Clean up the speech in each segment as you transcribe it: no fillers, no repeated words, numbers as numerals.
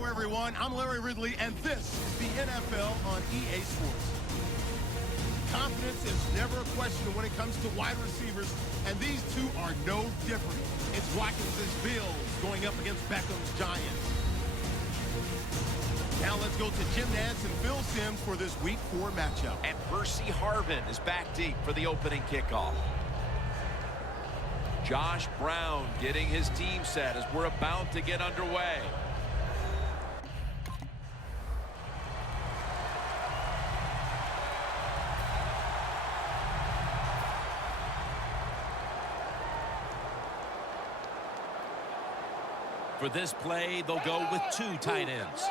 Hello, everyone. I'm Larry Ridley, and this is the NFL on EA Sports. Confidence is never a question when it comes to wide receivers, and these two are no different. It's Watkins' Bills going up against Beckham's Giants. Now let's go to Jim Nantz and Phil Simms for this Week 4 matchup. And Percy Harvin is back deep for the opening kickoff. Josh Brown getting his team set as we're about to get underway. For this play, they'll go with 2 tight ends.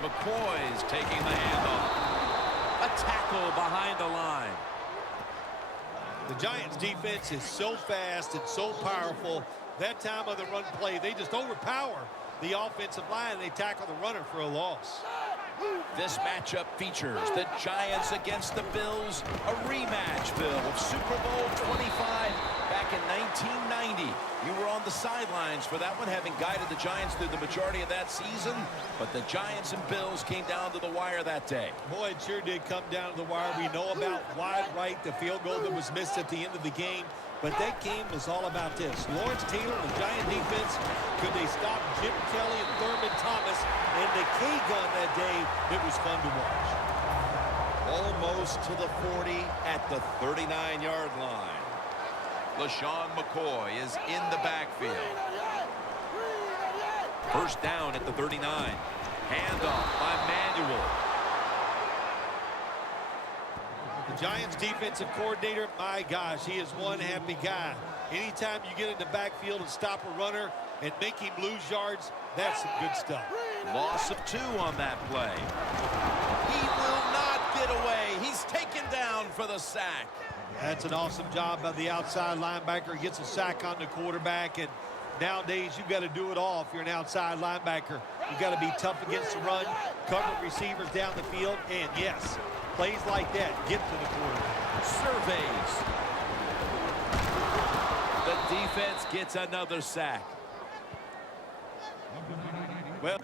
McCoy's taking the handoff. A tackle behind the line. The Giants defense is so fast and so powerful. That time of the run play, they just overpower the offensive line. They tackle the runner for a loss. This matchup features the Giants against the Bills, a rematch, Phil, of Super Bowl 25 back in 1990. You were on the sidelines for that one, having guided the Giants through the majority of that season, but the Giants and Bills came down to the wire that day. Boy, it sure did come down to the wire. We know about wide right, the field goal that was missed at the end of the game, but that game was all about this. Lawrence Taylor, the Giant defense, could they stop Jim Kelly and Thurman Thomas and the K-gun that day? It was fun to watch. Almost to the 40 at the 39-yard line. LaShawn McCoy is in the backfield. First down at the 39. Handoff by Manuel. The Giants defensive coordinator, my gosh, he is one happy guy. Anytime you get in the backfield and stop a runner and make him lose yards, that's some good stuff. Loss of 2 on that play. He will not get away. He's taken down for the sack. That's an awesome job by the outside linebacker. Gets a sack on the quarterback, and nowadays you've got to do it all if you're an outside linebacker. You've got to be tough against the run, cover receivers down the field, and yes, plays like that get to the quarterback. Surveys. The defense gets another sack. Well,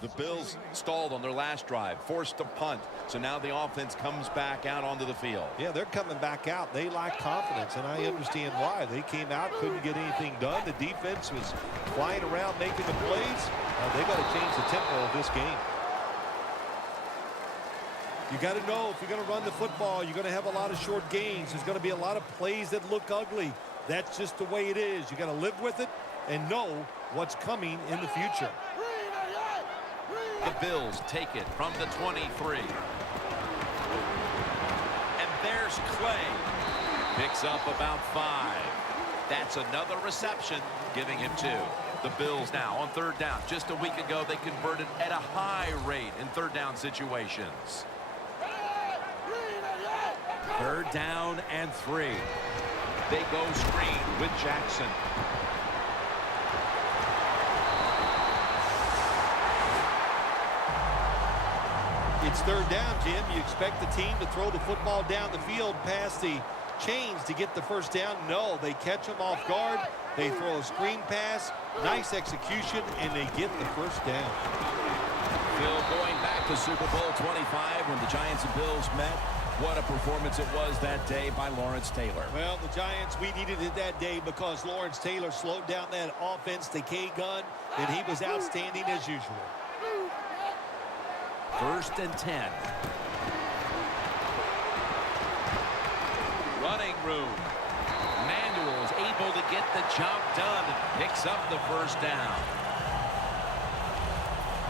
the Bills stalled on their last drive, forced to punt. So now the offense comes back out onto the field. Yeah, they're coming back out. They lack confidence, and I understand why. They came out, couldn't get anything done. The defense was flying around making the plays. They got to change the tempo of this game. You got to know if you're going to run the football, you're going to have a lot of short gains. There's going to be a lot of plays that look ugly. That's just the way it is. You got to live with it and know what's coming in the future. The Bills take it from the 23. And there's Clay. Picks up about 5. That's another reception, giving him 2. The Bills now on 3rd down. Just a week ago, they converted at a high rate in 3rd down situations. 3rd down and 3. They go screen with Jackson. It's 3rd down, Jim. You expect the team to throw the football down the field past the chains to get the first down. No, they catch them off guard. They throw a screen pass, nice execution, and they get the first down. Phil, going back to Super Bowl 25 when the Giants and Bills met, what a performance it was that day by Lawrence Taylor. Well, the Giants, we needed it that day because Lawrence Taylor slowed down that offense, the K-gun, and he was outstanding as usual. 1st and 10. Running room. Manuel is able to get the job done and picks up the first down.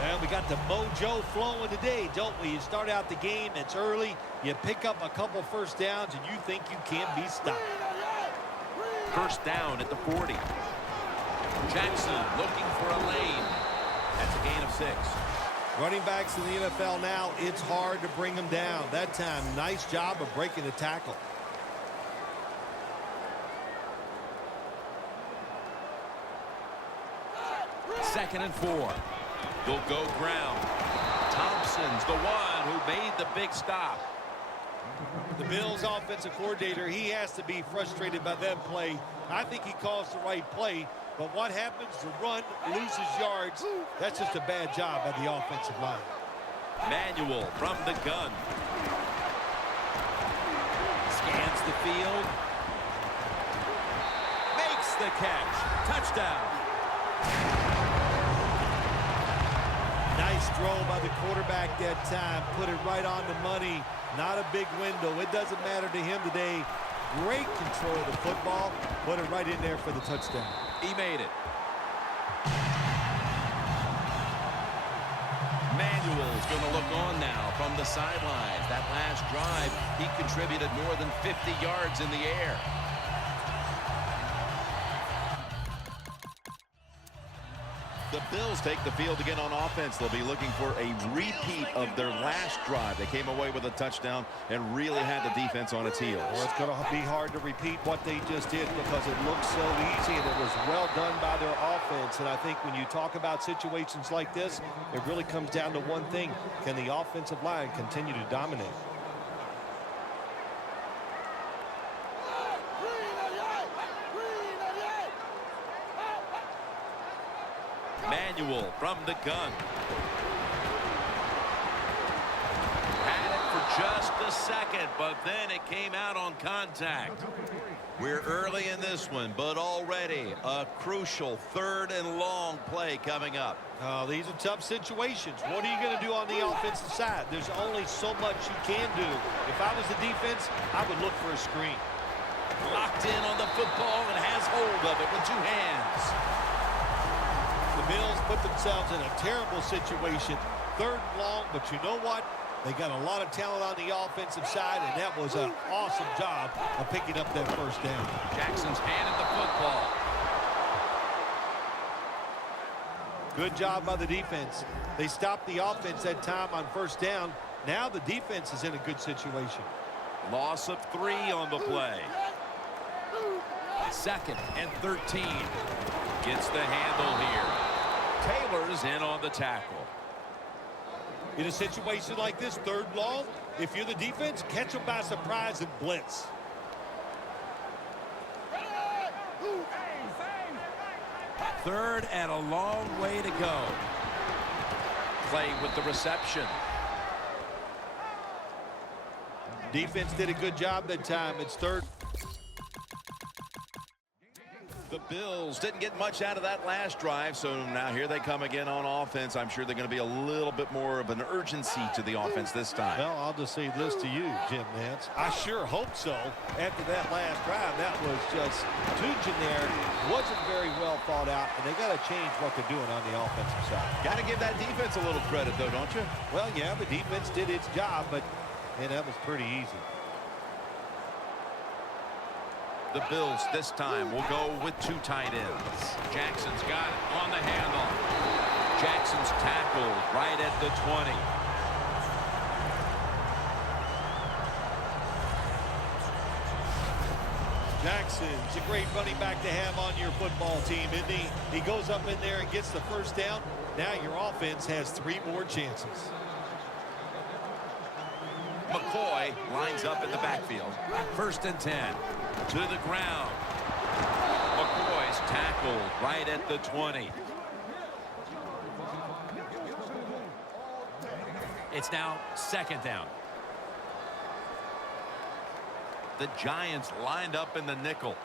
Well, we got the mojo flowing today, don't we? You start out the game, it's early, you pick up a couple first downs, and you think you can't be stopped. First down at the 40. Jackson looking for a lane. That's a gain of 6. Running backs in the NFL now, it's hard to bring them down. That time, nice job of breaking the tackle. Second and 4. They'll go ground. Thompson's the one who made the big stop. The Bills offensive coordinator, he has to be frustrated by that play. I think he calls the right play, but what happens? The run loses yards. That's just a bad job by the offensive line. Manuel from the gun. Scans the field. Makes the catch. Touchdown. Nice throw by the quarterback that time. Put it right on the money. Not a big window. It doesn't matter to him today. Great control of the football. Put it right in there for the touchdown. He made it. Manuel's going to look on now from the sidelines. That last drive, he contributed more than 50 yards in the air. The Bills take the field again on offense. They'll be looking for a repeat of their last drive. They came away with a touchdown and really had the defense on its heels. Well, it's going to be hard to repeat what they just did because it looks so easy and it was well done by their offense. And I think when you talk about situations like this, it really comes down to one thing. Can the offensive line continue to dominate? Manuel from the gun. Had it for just a second, but then it came out on contact. We're early in this one, but already a crucial 3rd and long play coming up. Oh, these are tough situations. What are you going to do on the offensive side? There's only so much you can do. If I was the defense, I would look for a screen. Locked in on the football and has hold of it with 2 hands. The Bills put themselves in a terrible situation. 3rd and long, but you know what? They got a lot of talent on the offensive side, and that was an awesome job of picking up that first down. Jackson's handed the football. Good job by the defense. They stopped the offense that time on 1st down. Now the defense is in a good situation. Loss of 3 on the play. 2nd and 13. Gets the handle here. Taylor's in on the tackle. In a situation like this, 3rd long, if you're the defense, catch them by surprise and blitz. Third and a long way to go. Play with the reception. Defense did a good job that time. It's 3rd. The Bills didn't get much out of that last drive, so now here they come again on offense. I'm sure they're going to be a little bit more of an urgency to the offense this time. Well, I'll just say this to you, Jim Nance. I sure hope so. After that last drive, that was just too generic. Wasn't very well thought out, and they got to change what they're doing on the offensive side. Got to give that defense a little credit, though, don't you? Well, yeah, the defense did its job, but that was pretty easy. The Bills this time will go with 2 tight ends. Jackson's got it on the handle. Jackson's tackled right at the 20. Jackson's a great running back to have on your football team, isn't he? He goes up in there and gets the 1st down. Now your offense has 3 more chances. McCoy lines up in the backfield. 1st and 10. To the ground. McCoy's tackled right at the 20. It's now 2nd down. The Giants lined up in the nickel.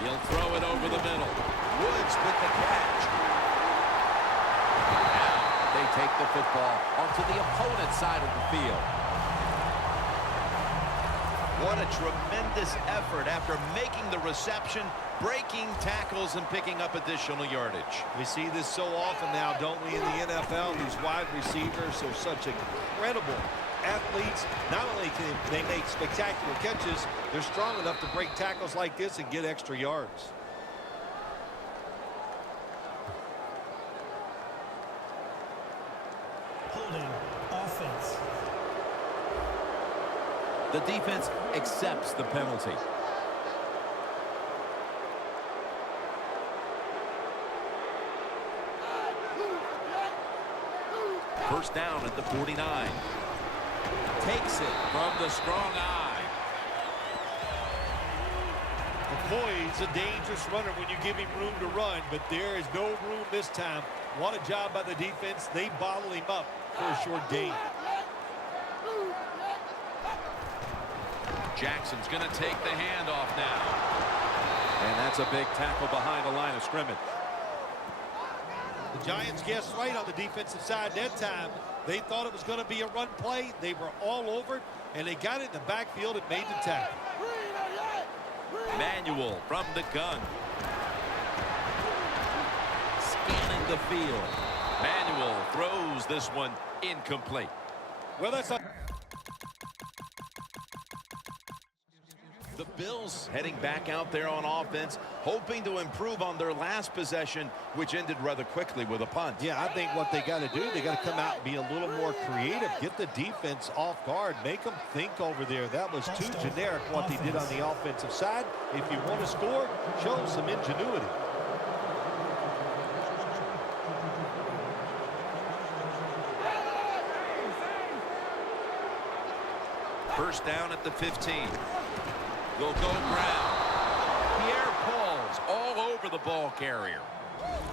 He'll throw it over the middle. Woods with the catch. They take the football onto the opponent's side of the field. What a tremendous effort after making the reception, breaking tackles, and picking up additional yardage. We see this so often now, don't we, in the NFL? These wide receivers are such incredible athletes. Not only can they make spectacular catches, they're strong enough to break tackles like this and get extra yards. Holding offense. The defense accepts the penalty. First down at the 49. Takes it from the strong eye. McCoy's a dangerous runner when you give him room to run, but there is no room this time. What a job by the defense. They bottle him up for a short gain. Jackson's going to take the handoff now. And that's a big tackle behind the line of scrimmage. The Giants guessed right on the defensive side that time. They thought it was going to be a run play. They were all over it, and they got it in the backfield and made the tackle. Manuel from the gun. Scanning the field. Manuel throws this one incomplete. Well, that's a The Bills heading back out there on offense, hoping to improve on their last possession, which ended rather quickly with a punt. Yeah, I think what they got to do, they got to come out and be a little more creative, get the defense off guard, make them think over there. That was too generic what they did on the offensive side. If you want to score, show some ingenuity. First down at the 15. Will go ground. Pierre-Paul's all over the ball carrier.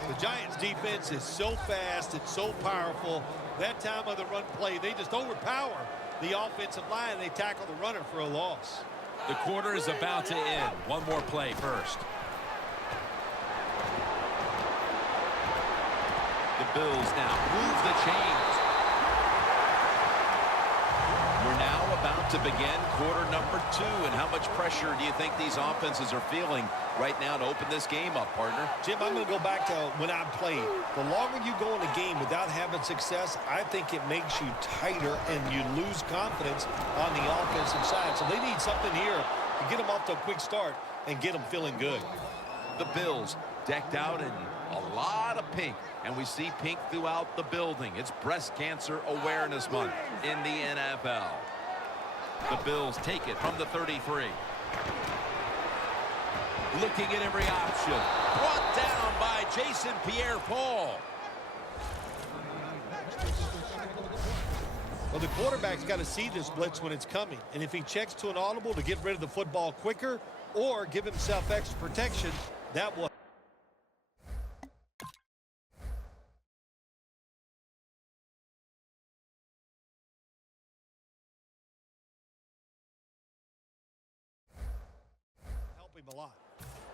The Giants defense is so fast and so powerful. That time of the run play, they just overpower the offensive line. They tackle the runner for a loss. The quarter is about to end. One more play first. The Bills now move the chains. We're now about to begin quarter number 2. And how much pressure do you think these offenses are feeling right now to open this game up, partner? Jim, I'm going to go back to when I played. The longer you go in a game without having success, I think it makes you tighter and you lose confidence on the offensive side. So they need something here to get them off to a quick start and get them feeling good. The Bills decked out in a lot of pink, and we see pink throughout the building. It's Breast Cancer Awareness Month in the NFL. The Bills take it from the 33. Looking at every option. Brought down by Jason Pierre-Paul. Well, the quarterback's got to see this blitz when it's coming. And if he checks to an audible to get rid of the football quicker or give himself extra protection, that was. Help him a lot.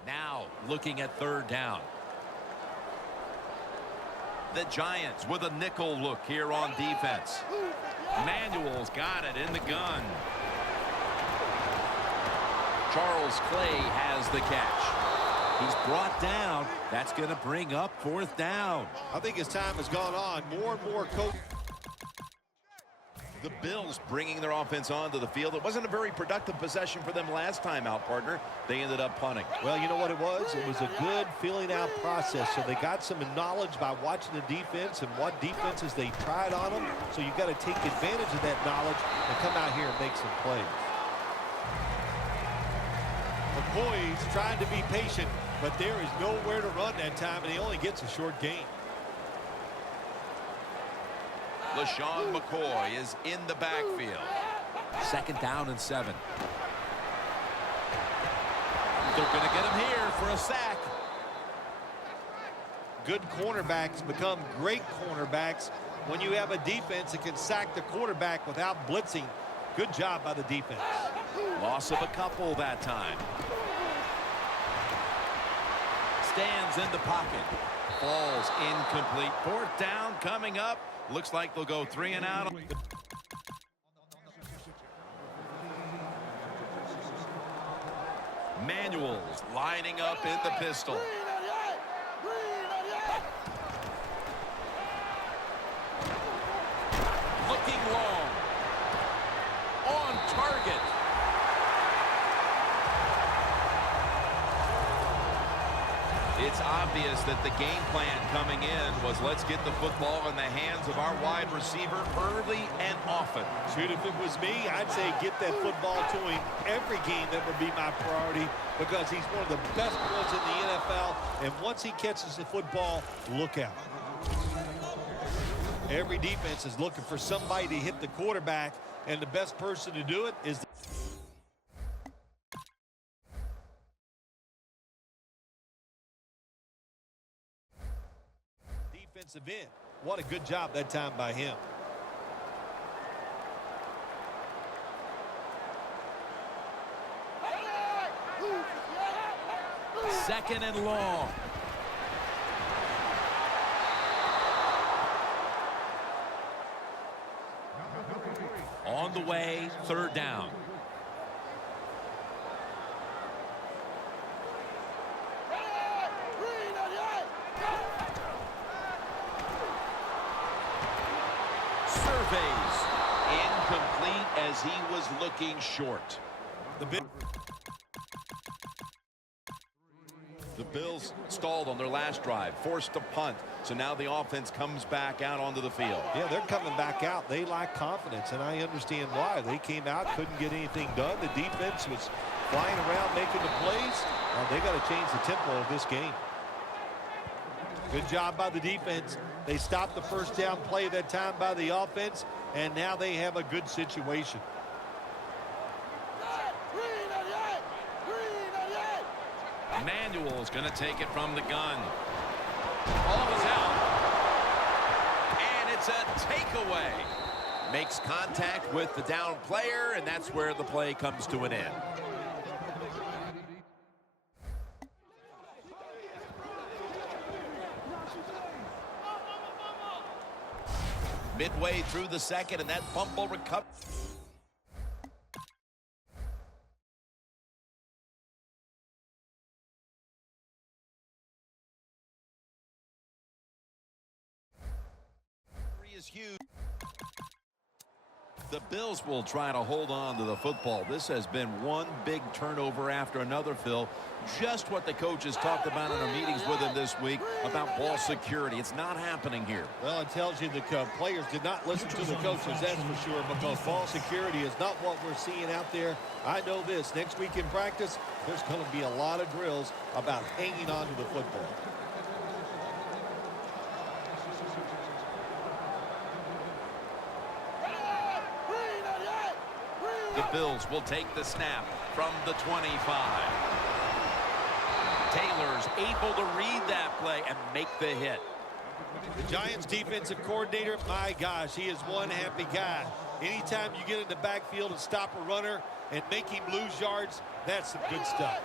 Now looking at third down. The Giants with a nickel look here on defense. Manuel's got it in the gun. Charles Clay has the catch. He's brought down. That's going to bring up fourth down. I think as time has gone on, more and more coaches. The Bills bringing their offense onto the field. It wasn't a very productive possession for them last time out, partner. They ended up punting. Well, you know what it was? It was a good filling out process. So they got some knowledge by watching the defense and what defenses they tried on them. So you got to take advantage of that knowledge and come out here and make some plays. McCoy's trying to be patient, but there is nowhere to run that time, and he only gets a short gain. LaShawn McCoy is in the backfield. Second down and 7. They're going to get him here for a sack. Good cornerbacks become great cornerbacks when you have a defense that can sack the quarterback without blitzing. Good job by the defense. Loss of a couple that time. Stands in the pocket. Falls incomplete. Fourth down coming up. Looks like they'll go 3 and out. Manuel's lining up in the pistol. Looking long. On target. It's obvious that the game plan coming in was let's get the football in the hands of our wide receiver early and often. Shoot, if it was me, I'd say get that football to him every game. That would be my priority because he's one of the best ones in the NFL. And once he catches the football, look out. Every defense is looking for somebody to hit the quarterback, and the best person to do it is the defensive end. What a good job that time by him. Second and long. On the way, third down. Surveys. Incomplete as he was looking short. The Bills stalled on their last drive, forced to punt. So now the offense comes back out onto the field. Yeah, they're coming back out. They lack confidence, and I understand why. They came out, couldn't get anything done. The defense was flying around making the plays. They got to change the tempo of this game. Good job by the defense. They stopped the first down play that time by the offense, and now they have a good situation. Manuel is going to take it from the gun. Ball is out. And it's a takeaway. Makes contact with the down player, and that's where the play comes to an end. Midway through the second, and that fumble recovery. Is huge. The Bills will try to hold on to the football. This has been one big turnover after another, Phil. Just what the coaches talked about in our meetings with him this week about ball security. It's not happening here. Well, it tells you the players did not listen to the coaches, that's for sure, because ball security is not what we're seeing out there. I know this. Next week in practice, there's going to be a lot of drills about hanging on to the football. The Bills will take the snap from the 25. Taylor's able to read that play and make the hit. The Giants defensive coordinator, my gosh, he is one happy guy. Anytime you get in the backfield and stop a runner and make him lose yards, that's some good stuff.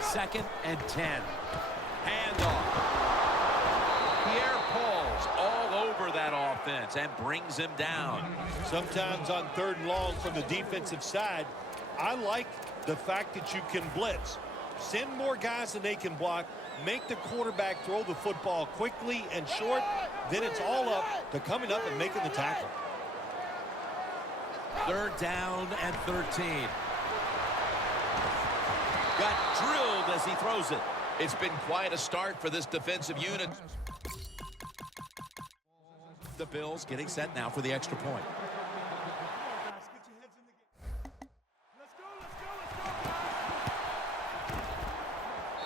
Second and 10. Handoff. Pierre Paul's all over that offense and brings him down. Sometimes on third and long from the defensive side, I like the fact that you can blitz. Send more guys than they can block. Make the quarterback throw the football quickly and short. Then it's all up to coming up and making the tackle. Third down and 13. Got drilled as he throws it. It's been quite a start for this defensive unit. The Bills getting set now for the extra point.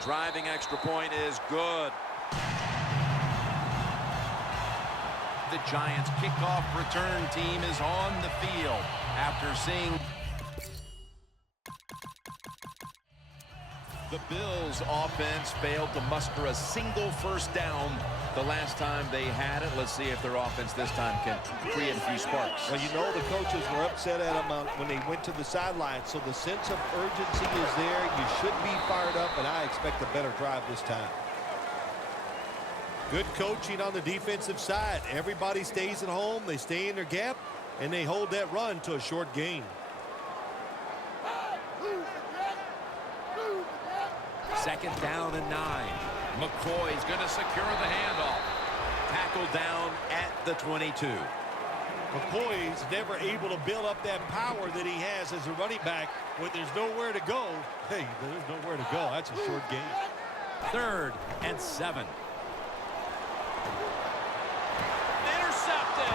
Driving extra point is good. The Giants kickoff return team is on the field after seeing the Bills offense failed to muster a single first down the last time they had it. Let's see if their offense this time can create a few sparks. Well, you know the coaches were upset at them when they went to the sideline, so the sense of urgency is there. You should be fired up, and I expect a better drive this time. Good coaching on the defensive side. Everybody stays at home, they stay in their gap, and they hold that run to a short gain. Second down and 9. McCoy's going to secure the handoff. Tackled down at the 22. McCoy's never able to build up that power that he has as a running back when there's nowhere to go. Hey, there's nowhere to go. That's a short gain. Third and 7. Intercepted.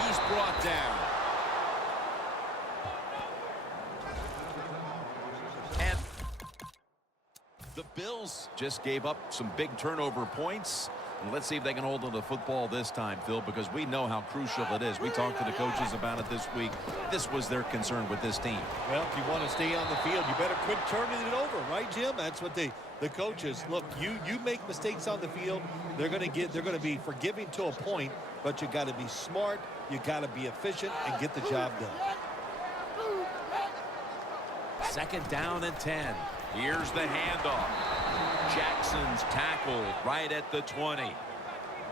He's brought down. Bills just gave up some big turnover points. And let's see if they can hold on to the football this time, Phil, because we know how crucial it is. We talked to the coaches about it this week. This was their concern with this team. Well, if you want to stay on the field, you better quit turning it over, right, Jim? That's what the coaches look. You make mistakes on the field, they're going to be forgiving to a point, but you got to be smart, you got to be efficient, and get the job done. 2nd down and 10. Here's the handoff. Jackson's tackled right at the 20.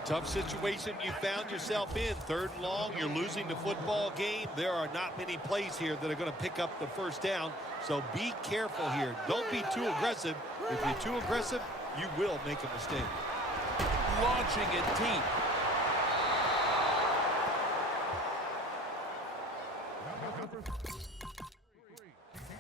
Tough situation you found yourself in. 3rd and long, you're losing the football game. There are not many plays here that are going to pick up the 1st down, so be careful here. Don't be too aggressive. If you're too aggressive, you will make a mistake. Launching it deep.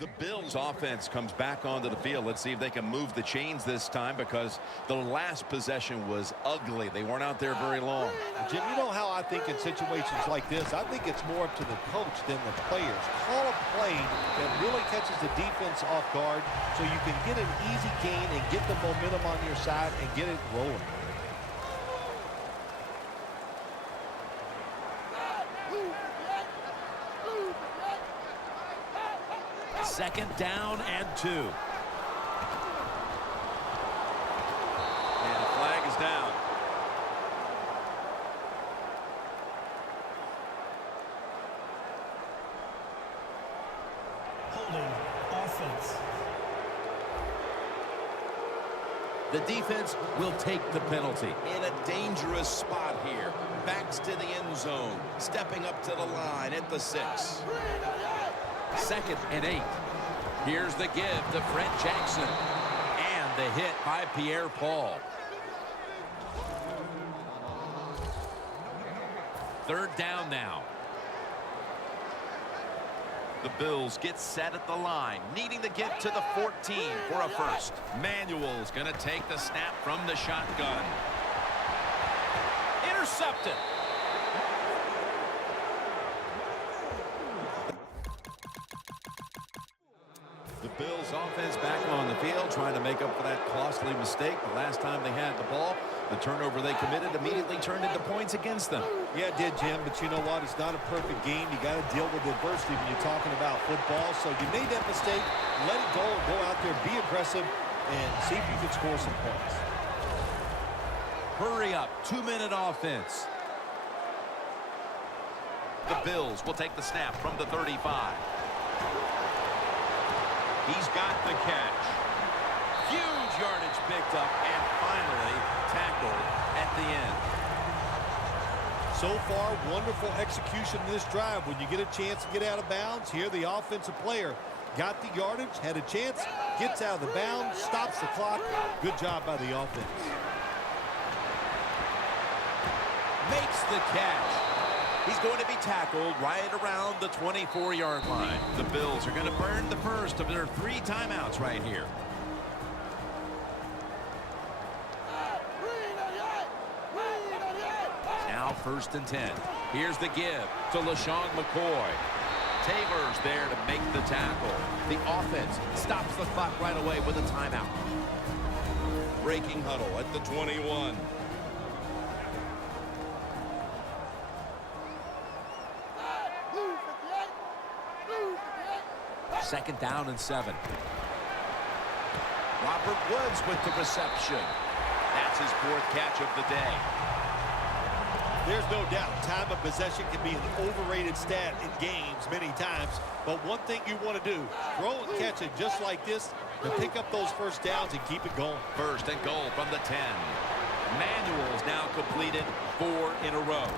The Bills offense comes back onto the field. Let's see if they can move the chains this time, because the last possession was ugly. They weren't out there very long. Jim, you know how I think in situations like this, I think it's more up to the coach than the players. Call a play that really catches the defense off guard so you can get an easy gain and get the momentum on your side and get it rolling. Second down and 2. And the flag is down. Holding offense. The defense will take the penalty. In a dangerous spot here. Backs to the end zone. Stepping up to the line at the 6. 2nd and 8. Here's the give to Fred Jackson. And the hit by Pierre-Paul. 3rd down now. The Bills get set at the line, needing to get to the 14 for a first. Manuel's going to take the snap from the shotgun. Intercepted. The Bills offense back on the field, trying to make up for that costly mistake. The last time they had the ball, the turnover they committed immediately turned into points against them. Yeah, it did, Jim, but you know what? It's not a perfect game. You got to deal with adversity when you're talking about football. So you made that mistake, let it go, and go out there, be aggressive, and see if you can score some points. Hurry up, 2-minute offense. The Bills will take the snap from the 35. He's got the catch. Huge yardage picked up and finally tackled at the end. So far, wonderful execution in this drive. When you get a chance to get out of bounds, here the offensive player got the yardage, had a chance, gets out of the bounds, stops the clock. Good job by the offense. Makes the catch. He's going to be tackled right around the 24-yard line. The Bills are going to burn the first of their 3 timeouts right here. Now 1st and 10. Here's the give to LaShawn McCoy. Taylor's there to make the tackle. The offense stops the clock right away with a timeout. Breaking huddle at the 21. Second down and 7. Robert Woods with the reception. That's his 4th catch of the day. There's no doubt time of possession can be an overrated stat in games many times, but one thing you want to do, throw and catch it just like this to pick up those 1st downs and keep it going. 1st and goal from the 10. Manuel's now completed 4 in a row.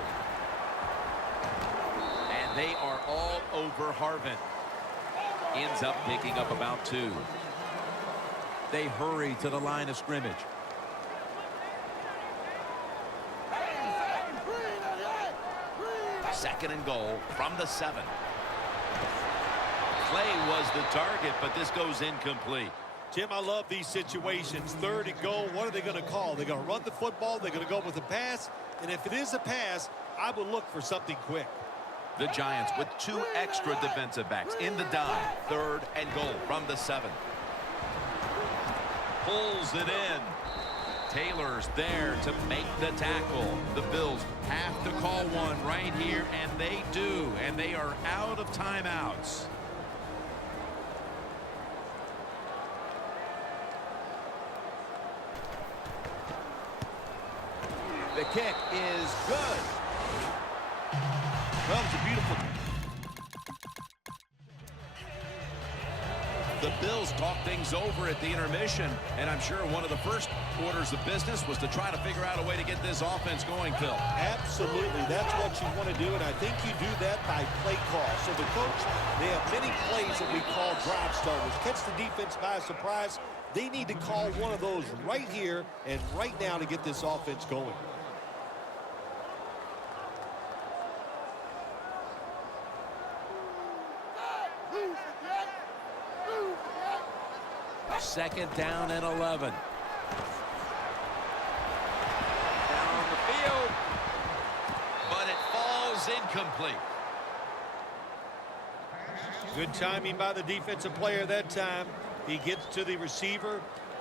And they are all over Harvin. Ends up picking up about 2. They hurry to the line of scrimmage. Second and goal from the 7. Clay was the target, but this goes incomplete. Jim, I love these situations. 3rd and goal. What are they going to call? They're going to run the football. They're going to go with a pass. And if it is a pass, I would look for something quick. The Giants with 2 extra defensive backs in the dime. 3rd and goal from the 7. pulls it in. Taylor's there to make the tackle. The Bills have to call one right here, and they do. And they are out of timeouts. The kick is good. Well, it's a beautiful. The Bills talk things over at the intermission, and I'm sure one of the first orders of business was to try to figure out a way to get this offense going, Phil. Absolutely. That's what you want to do, and I think you do that by play call. So the coach, they have many plays that we call drive starters. Catch the defense by surprise. They need to call one of those right here and right now to get this offense going. Second down and 11. Down the field, but it falls incomplete. Good timing by the defensive player that time. He gets to the receiver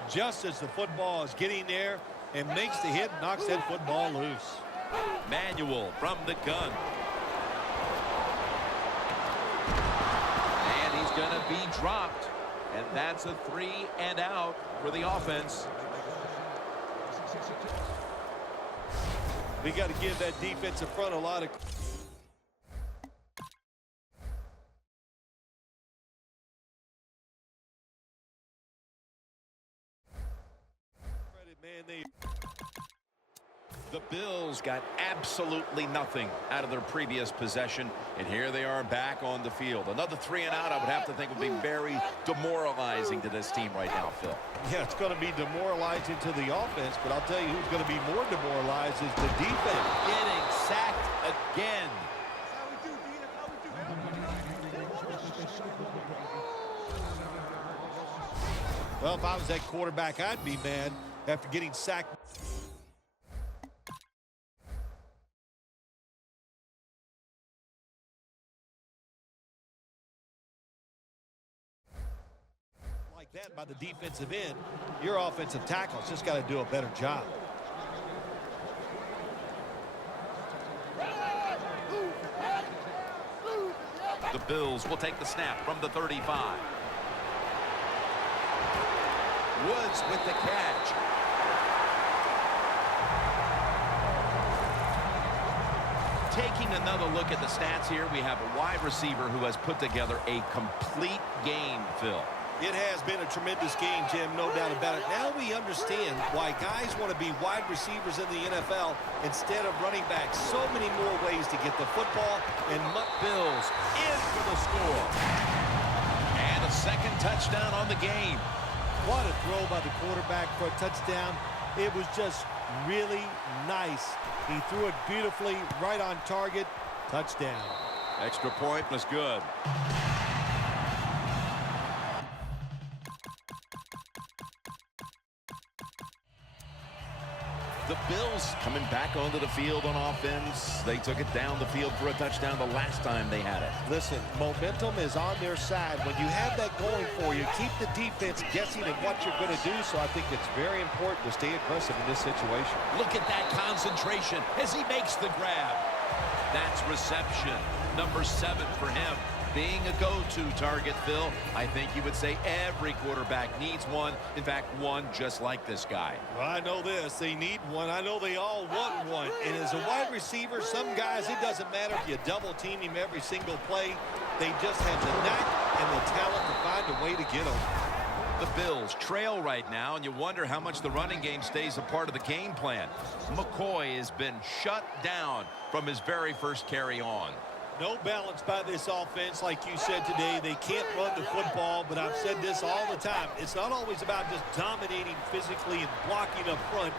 just as the football is getting there and makes the hit, knocks that football loose. Manuel from the gun. And he's going to be dropped. And that's a 3 and out for the offense. We got to give that defensive front a lot of credit, man. The Bills got absolutely nothing out of their previous possession, and here they are back on the field. Another 3 and out, I would have to think, would be very demoralizing to this team right now, Phil. Yeah, it's going to be demoralizing to the offense, but I'll tell you who's going to be more demoralized is the defense. Getting sacked again. Well, if I was that quarterback, I'd be mad after getting sacked. Like that by the defensive end, your offensive tackle's just got to do a better job. The Bills will take the snap from the 35. Woods with the catch. Taking another look at the stats here, we have a wide receiver who has put together a complete game, Phil. It has been a tremendous game, Jim, no doubt about it. Now we understand why guys want to be wide receivers in the NFL instead of running backs. So many more ways to get the football, and Bills in for the score. And a second touchdown on the game. what a throw by the quarterback for a touchdown. It was just really nice. He threw it beautifully, right on target. Touchdown. Extra point was good. The Bills coming back onto the field on offense. They took it down the field for a touchdown the last time they had it. Listen, momentum is on their side. When you have that going for you, keep the defense guessing at what you're going to do. So I think it's very important to stay aggressive in this situation. Look at that concentration as he makes the grab. That's reception. Number 7 for him. Being a go-to target, Phil, I think you would say every quarterback needs one. In fact, one just like this guy. Well, I know this. They need one. I know they all want one. And as a wide receiver, some guys, it doesn't matter if you double-team him every single play. They just have the knack and the talent to find a way to get them. The Bills trail right now, and you wonder how much the running game stays a part of the game plan. McCoy has been shut down from his very first carry on. No balance by this offense, like you said today. They can't run the football, but I've said this all the time. It's not always about just dominating physically and blocking up front.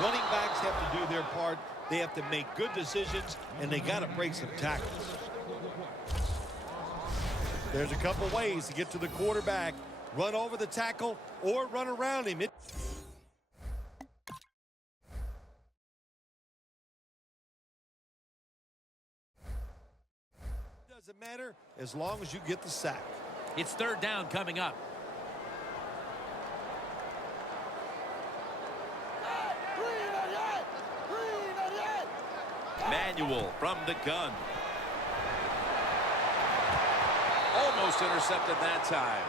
Running backs have to do their part. They have to make good decisions, and they got to break some tackles. There's a couple ways to get to the quarterback. Run over the tackle or run around him. Doesn't matter as long as you get the sack. It's third down coming up. Manual from the gun. Almost intercepted that time.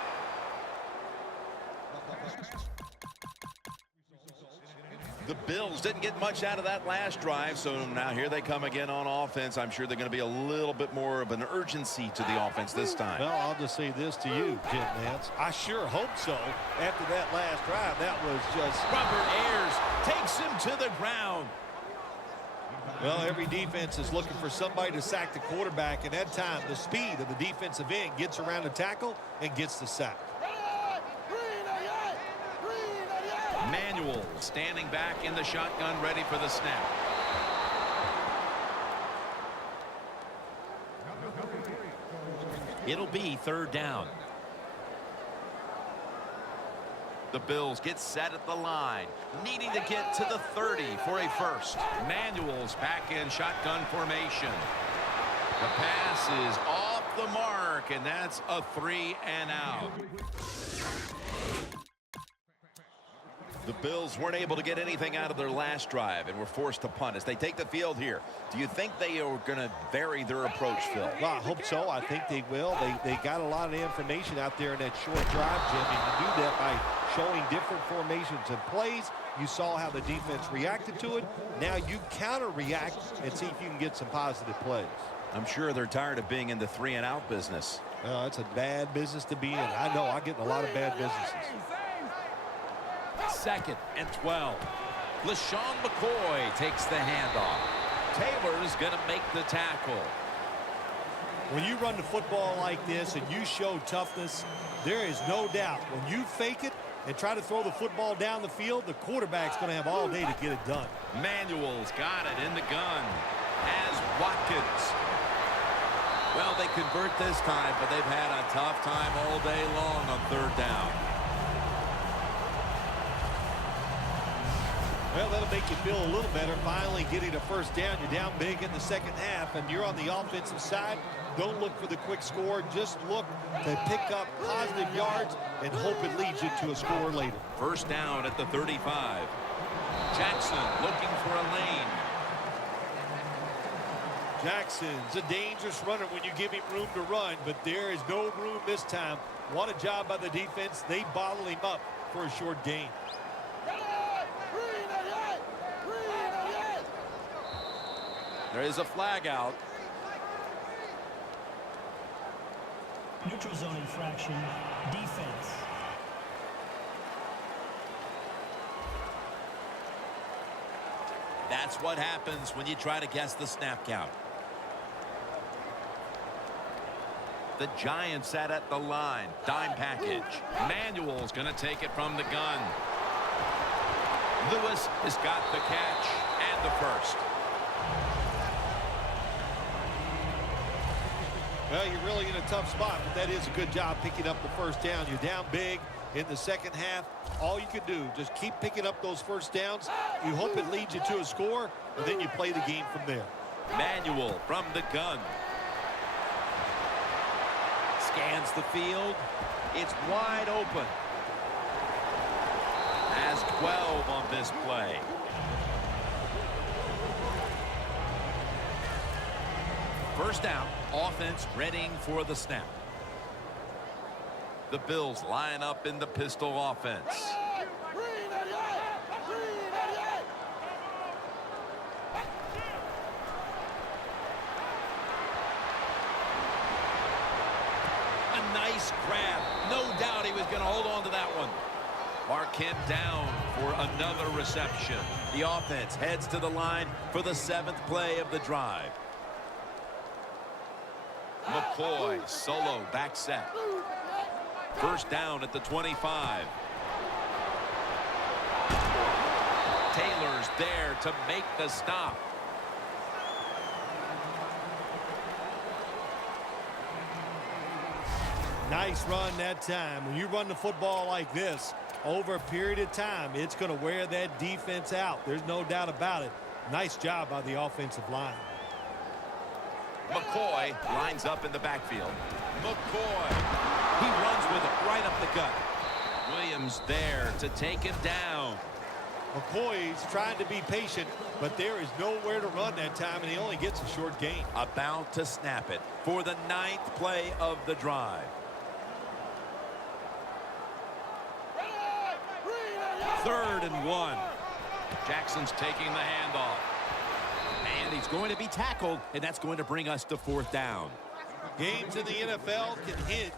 The Bills didn't get much out of that last drive, so now here they come again on offense. I'm sure they're going to be a little bit more of an urgency to the offense this time. Well, I'll just say this to you, Jim Nance. I sure hope so. After that last drive, that was just... Robert Ayers takes him to the ground. Well, every defense is looking for somebody to sack the quarterback, and that time the speed of the defensive end gets around the tackle and gets the sack. Manual standing back in the shotgun, ready for the snap. It'll be 3rd down. The Bills get set at the line, needing to get to the 30 for a first. Manual's back in shotgun formation. The pass is off the mark, and that's a 3 and out. The Bills weren't able to get anything out of their last drive and were forced to punt as they take the field here. Do you think they are going to vary their approach, Phil? Well, I hope so. I think they will. They got a lot of information out there in that short drive, Jim, and you do that by showing different formations and plays. You saw how the defense reacted to it. Now you counter-react and see if you can get some positive plays. I'm sure they're tired of being in the 3-and-out business. Well, it's a bad business to be in. I know I get in a lot of bad businesses. 2nd and 12. LaShawn McCoy takes the handoff. Taylor's going to make the tackle. When you run the football like this and you show toughness, there is no doubt when you fake it and try to throw the football down the field, the quarterback's going to have all day to get it done. Manual's got it in the gun as Watkins. Well, they convert this time, but they've had a tough time all day long on 3rd down. Well, that'll make you feel a little better. Finally getting a first down. You're down big in the 2nd half, and you're on the offensive side. Don't look for the quick score. Just look to pick up positive yards and hope it leads you to a score later. 1st down at the 35. Jackson looking for a lane. Jackson's a dangerous runner when you give him room to run, but there is no room this time. What a job by the defense. They bottle him up for a short gain. There is a flag out. Neutral zone infraction. Defense. That's what happens when you try to guess the snap count. The Giants sat at the line. Dime package. Manual's going to take it from the gun. Lewis has got the catch and the first. Well, you're really in a tough spot, but that is a good job picking up the first down. You're down big in the 2nd half. All you can do, just keep picking up those first downs. You hope it leads you to a score, and then you play the game from there. Manual from the gun. Scans the field. It's wide open. Has 12 on this play. First down, offense readying for the snap. The Bills line up in the pistol offense. A nice grab. No doubt he was going to hold on to that one. Mark him down for another reception. The offense heads to the line for the 7th play of the drive. McCoy solo back set. First down at the 25. Taylor's there to make the stop. Nice run that time. When you run the football like this over a period of time, it's going to wear that defense out. There's no doubt about it. Nice job by the offensive line. McCoy lines up in the backfield. McCoy. He runs with it right up the gut. Williams there to take him down. McCoy's trying to be patient. but there is nowhere to run that time, and he only gets a short gain. About to snap it for the 9th play of the drive. Third and 1. Jackson's taking the handoff. And he's going to be tackled, and that's going to bring us to 4th down. Games in the NFL can hinge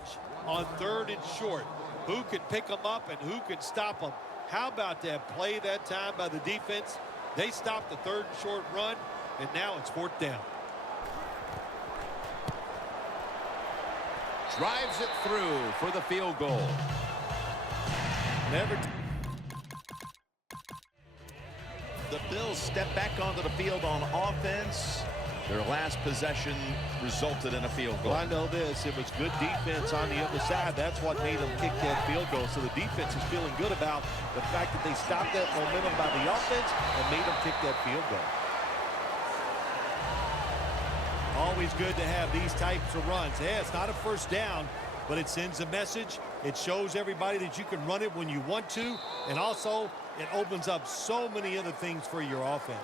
on 3rd and short. Who can pick them up and who can stop them? How about that play that time by the defense? They stopped the 3rd and short run, and now it's 4th down. Drives it through for the field goal. The Bills step back onto the field on offense. Their last possession resulted in a field goal. Well, I know this. It was good defense on the other side. That's what made them kick that field goal. So the defense is feeling good about the fact that they stopped that momentum by the offense and made them kick that field goal. Always good to have these types of runs. Yeah, it's not a first down, but it sends a message. It shows everybody that you can run it when you want to, and also it opens up so many other things for your offense.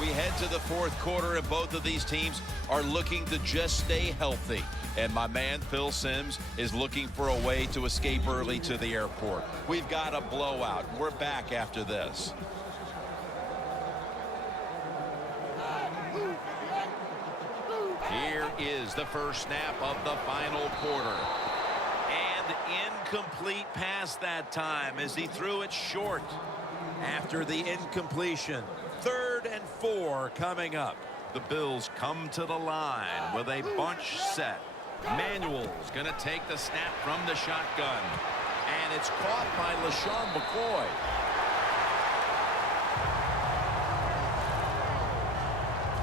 We head to the 4th quarter, and both of these teams are looking to just stay healthy. And my man, Phil Simms, is looking for a way to escape early to the airport. We've got a blowout. We're back after this. Here is the first snap of the final quarter. And incomplete pass that time as he threw it short. After the incompletion, 3rd and 4 coming up. The Bills come to the line with a bunch set. Manuel's going to take the snap from the shotgun. And it's caught by LaShawn McCoy.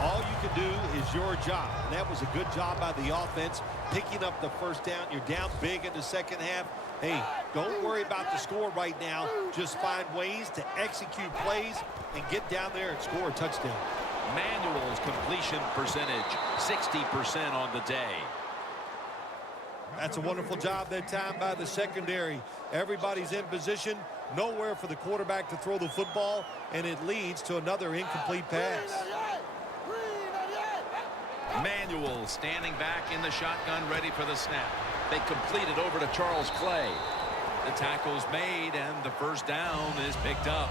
All you can do is your job. And that was a good job by the offense, picking up the first down. You're down big in the second half. Hey, don't worry about the score right now. Just find ways to execute plays and get down there and score a touchdown. Manuel's completion percentage, 60% on the day. That's a wonderful job that time by the secondary. Everybody's in position. Nowhere for the quarterback to throw the football, and it leads to another incomplete pass. Manuel standing back in the shotgun, ready for the snap. They complete it over to Charles Clay. The tackle's made, and the first down is picked up.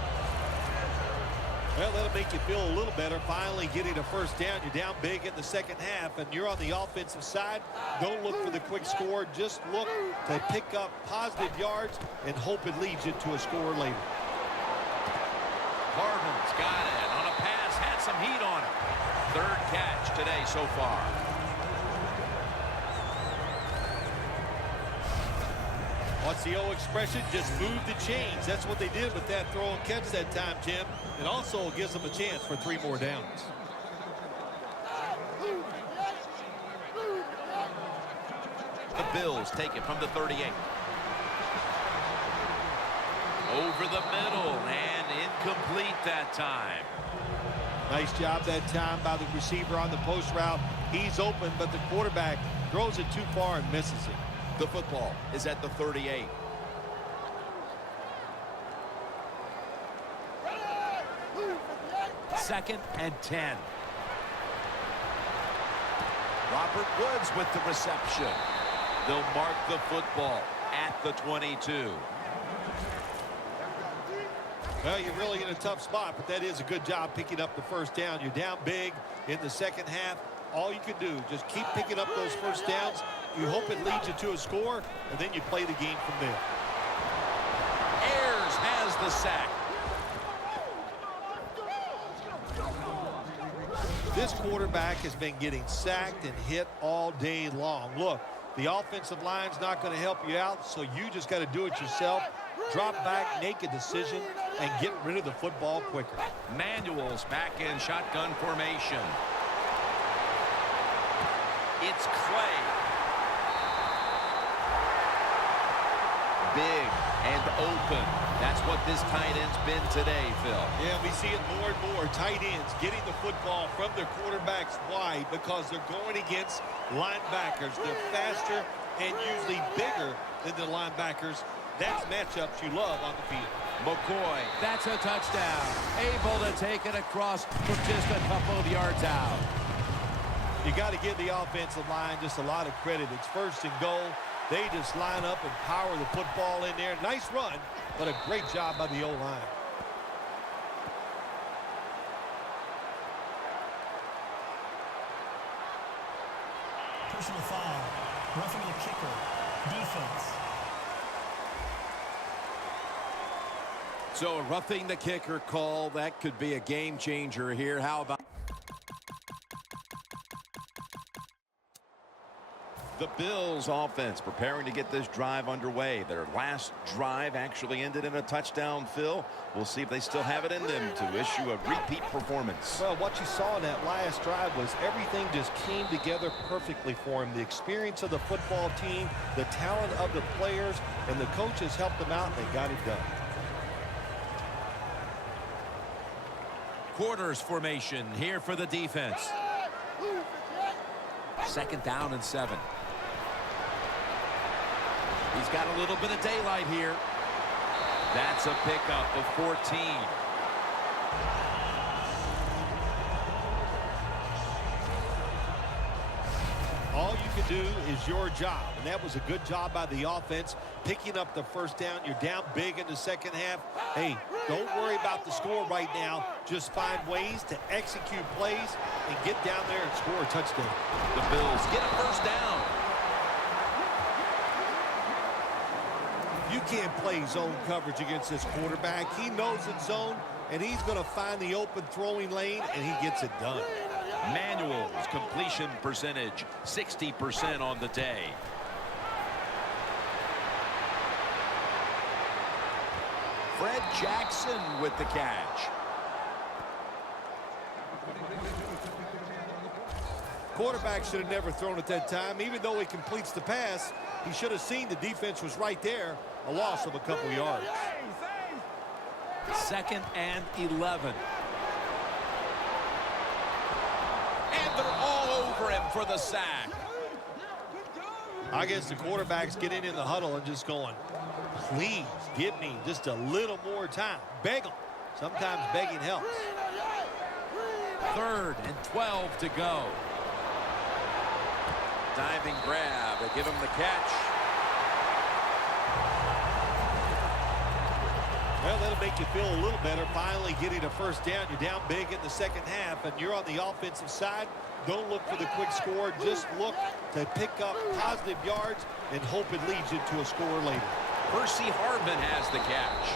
Well, that'll make you feel a little better. Finally getting a first down. You're down big in the second half, and you're on the offensive side. Don't look for the quick score. Just look to pick up positive yards and hope it leads you to a score later. Harden's got it on a pass, had some heat on it. 3rd catch today so far. What's the old expression? Just move the chains. That's what they did with that throw and catch that time, Jim. It also gives them a chance for 3 more downs. The Bills take it from the 38. Over the middle and incomplete that time. Nice job that time by the receiver on the post route. He's open, but the quarterback throws it too far and misses it. The football is at the 38. Second and 10. Robert Woods with the reception. They'll mark the football at the 22. Well, you're really in a tough spot, but that is a good job picking up the first down. You're down big in the second half. All you can do, just keep picking up those first downs. You hope it leads you to a score, and then you play the game from there. Ayers has the sack. This quarterback has been getting sacked and hit all day long. Look, the offensive line's not going to help you out, so you just got to do it yourself. Drop back, make a decision, and get rid of the football quicker. Manuel's back in shotgun formation. It's Clay. Big and open. That's what this tight end's been today, Phil. Yeah, we see it more and more. Tight ends getting the football from their quarterbacks wide because they're going against linebackers. They're faster and usually bigger than the linebackers. That's matchups you love on the field. McCoy, that's a touchdown. Able to take it across for just a couple of yards out. You got to give the offensive line just a lot of credit. It's first and goal. They just line up and power the football in there. Nice run, but a great job by the O-line. Personal foul. Roughing the kicker. Defense. So roughing the kicker call, that could be a game changer here. How about the Bills offense preparing to get this drive underway? Their last drive actually ended in a touchdown, Phil. We'll see if they still have it in them to issue a repeat performance. Well, what you saw in that last drive was everything just came together perfectly for him. The experience of the football team, the talent of the players, and the coaches helped them out, and they got it done. Quarters formation here for the defense. 2nd down and 7. He's got a little bit of daylight here. That's a pickup of 14. All you can do is your job, and that was a good job by the offense, picking up the first down. You're down big in the second half. Hey, don't worry about the score right now. Just find ways to execute plays and get down there and score a touchdown. The Bills get a first down. You can't play zone coverage against this quarterback. He knows it's zone, and he's going to find the open throwing lane, and he gets it done. Manuel's completion percentage, 60% on the day. Fred Jackson with the catch. Quarterback should have never thrown at that time. Even though he completes the pass, he should have seen the defense was right there. A loss of a couple yards. 2nd and 11. And they're all over him for the sack. I guess the quarterbacks getting in the huddle and just going, please give me just a little more time. Beg them. Sometimes begging helps. 3rd and 12 to go. Diving grab. They give him the catch. Well, that'll make you feel a little better. Finally getting a first down. You're down big in the second half, and you're on the offensive side. Don't look for the quick score. Just look to pick up positive yards and hope it leads you to a score later. Percy Harvin has the catch.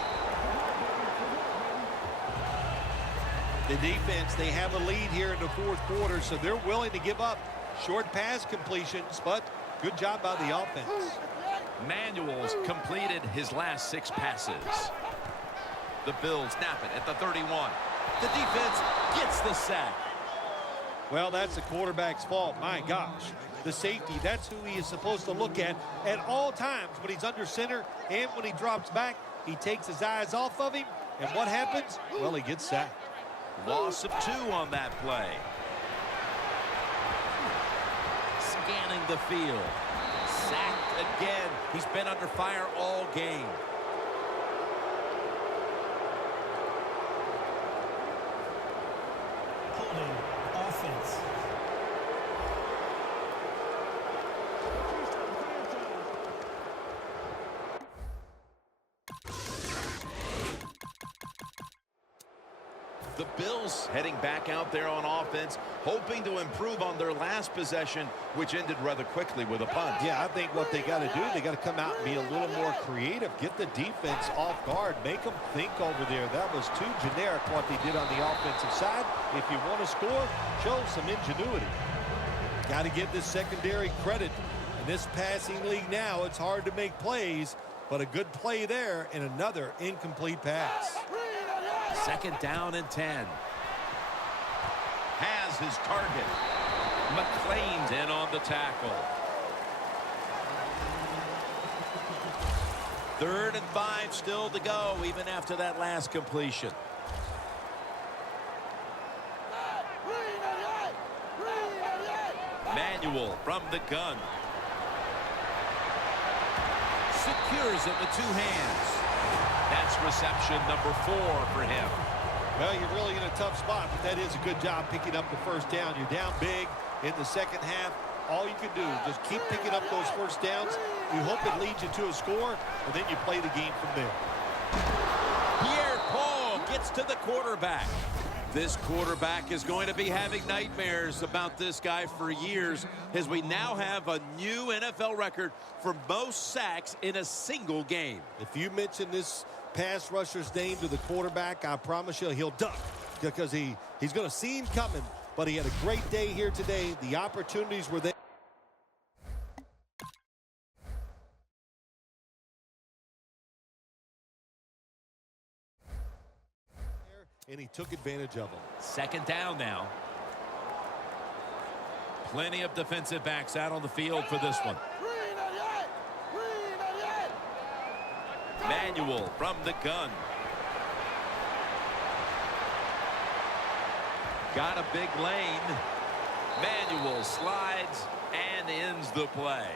The defense, they have a lead here in the 4th quarter, so they're willing to give up short pass completions, but good job by the offense. Manuel's completed his last 6 passes. The Bills snap it at the 31. The defense gets the sack. Well, that's the quarterback's fault. My gosh. The safety, that's who he is supposed to look at all times. When he's under center and when he drops back, he takes his eyes off of him. And what happens? Well, he gets sacked. Loss of 2 on that play. Scanning the field. Sacked again. He's been under fire all game. Holding. Offense. The Bills heading back out there on offense, hoping to improve on their last possession, which ended rather quickly with a punt. Yeah, I think what they got to do, they got to come out and be a little more creative. Get the defense off guard. Make them think over there. That was too generic what they did on the offensive side. If you want to score, show some ingenuity. Got to give this secondary credit. In this passing league now, it's hard to make plays, but a good play there and another incomplete pass. 2nd down and 10. Has his target. McLean's in on the tackle. 3rd and 5 still to go, even after that last completion. Manuel from the gun. Secures it with 2 hands. That's reception number 4 for him. Well, you're really in a tough spot, but that is a good job picking up the first down. You're down big in the second half. All you can do is just keep picking up those first downs. You hope it leads you to a score, and then you play the game from there. Pierre-Paul gets to the quarterback. This quarterback is going to be having nightmares about this guy for years, as we now have a new NFL record for most sacks in a single game. If you mention this pass rusher's name to the quarterback, I promise you he'll duck, because he's going to see him coming. But he had a great day here today. The opportunities were there. And he took advantage of them. Second down now. Plenty of defensive backs out on the field for this one. Manuel from the gun. Got a big lane. Manuel slides and ends the play.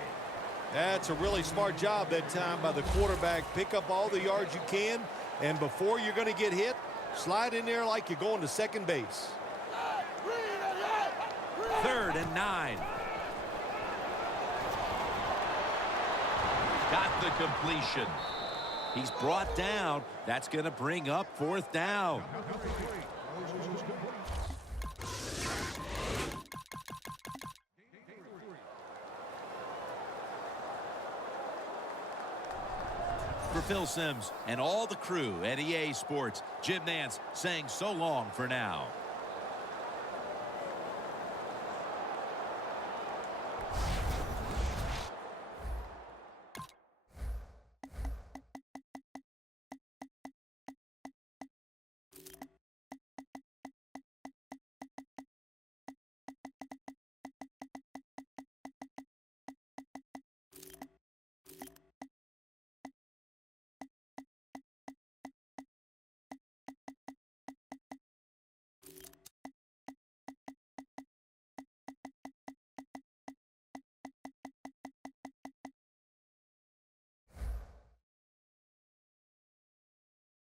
That's a really smart job that time by the quarterback. Pick up all the yards you can, and before you're going to get hit, slide in there like you're going to second base. 3rd and 9. Got the completion. He's brought down. That's going to bring up 4th down. For Phil Simms and all the crew at EA Sports, Jim Nantz saying so long for now.